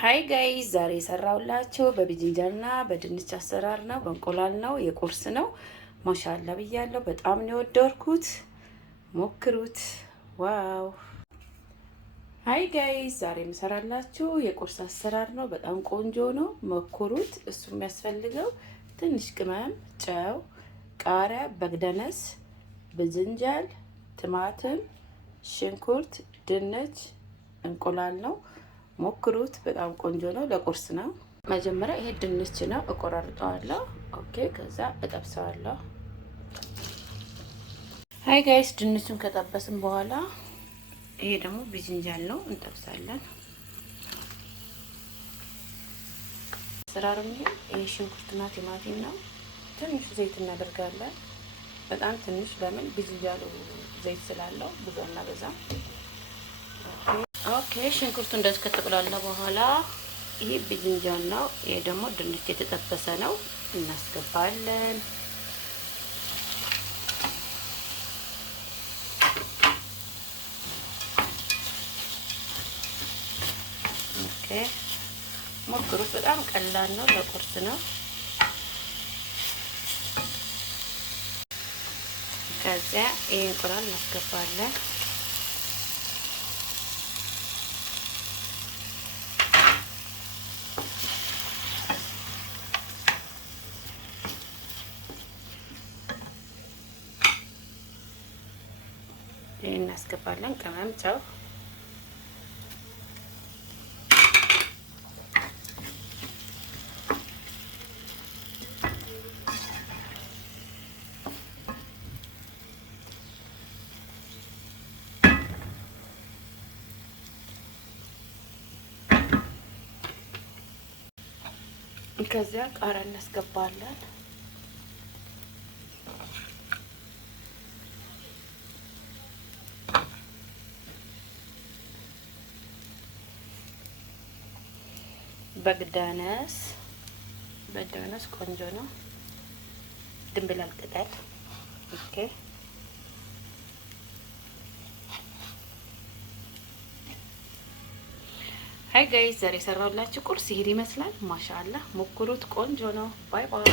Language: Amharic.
ሃይ ጋይስ ዛሬ የሰራውላችሁ በብጅንጃልና በድንች አሰራር ነው። በእንቁላል ነው፣ የቁርስ ነው። ማሻአላ ብያለሁ። በጣም ነው የወደድኩት። ሞክሩት። ዋው! ሃይ ጋይስ ዛሬ የምሰራላችሁ የቁርስ አሰራር ነው። በጣም ቆንጆ ነው። ሞክሩት። እሱ የሚያስፈልገው ትንሽ ቅመም፣ ጨው፣ ቃሪያ፣ በግደነስ፣ ብዝንጃል፣ ቲማቲም፣ ሽንኩርት፣ ድንች፣ እንቁላል ነው። ሞክሩት። በጣም ቆንጆ ነው። ለቁርስ ነው። መጀመሪያ ይሄ ድንች ነው፣ እቆራርጠዋለሁ። ኦኬ፣ ከዛ እጠብሰዋለሁ። ሃይ ጋይስ ድንቹን ከጠበስን በኋላ ይሄ ደግሞ ብዝንጃል ነው፣ እንጠብሳለን። አሰራሩም ይሄ ሽንኩርትና ቲማቲም ነው። ትንሽ ዘይት እናደርጋለን። በጣም ትንሽ፣ ለምን ብዝንጃሉ ዘይት ስላለው ብዙ እናበዛም። ኦኬ ሽንኩርቱ እንደዚህ ከተቆላላ በኋላ ይሄ ብዝንጃል ነው። ይሄ ደግሞ ድንች የተጠበሰ ነው፣ እናስገባለን። ኦኬ ሞክሩት። በጣም ቀላል ነው፣ ለቁርስ ነው። ከዚያ ይሄ እንቁላል እናስገባለን። ይሄን እናስገባለን። ቅመም፣ ጨው፣ ከዚያ ቃሪያ እናስገባለን። በግዳነስ ቆንጆ ነው። ድንብላል ቅጠል። ኦኬ ሃይ ጋይስ ዛሬ የሰራሁላችሁ ቁርስ ይሄድ ይመስላል። ማሻአላ ሞክሩት። ቆንጆ ነው። ባይ ባይ።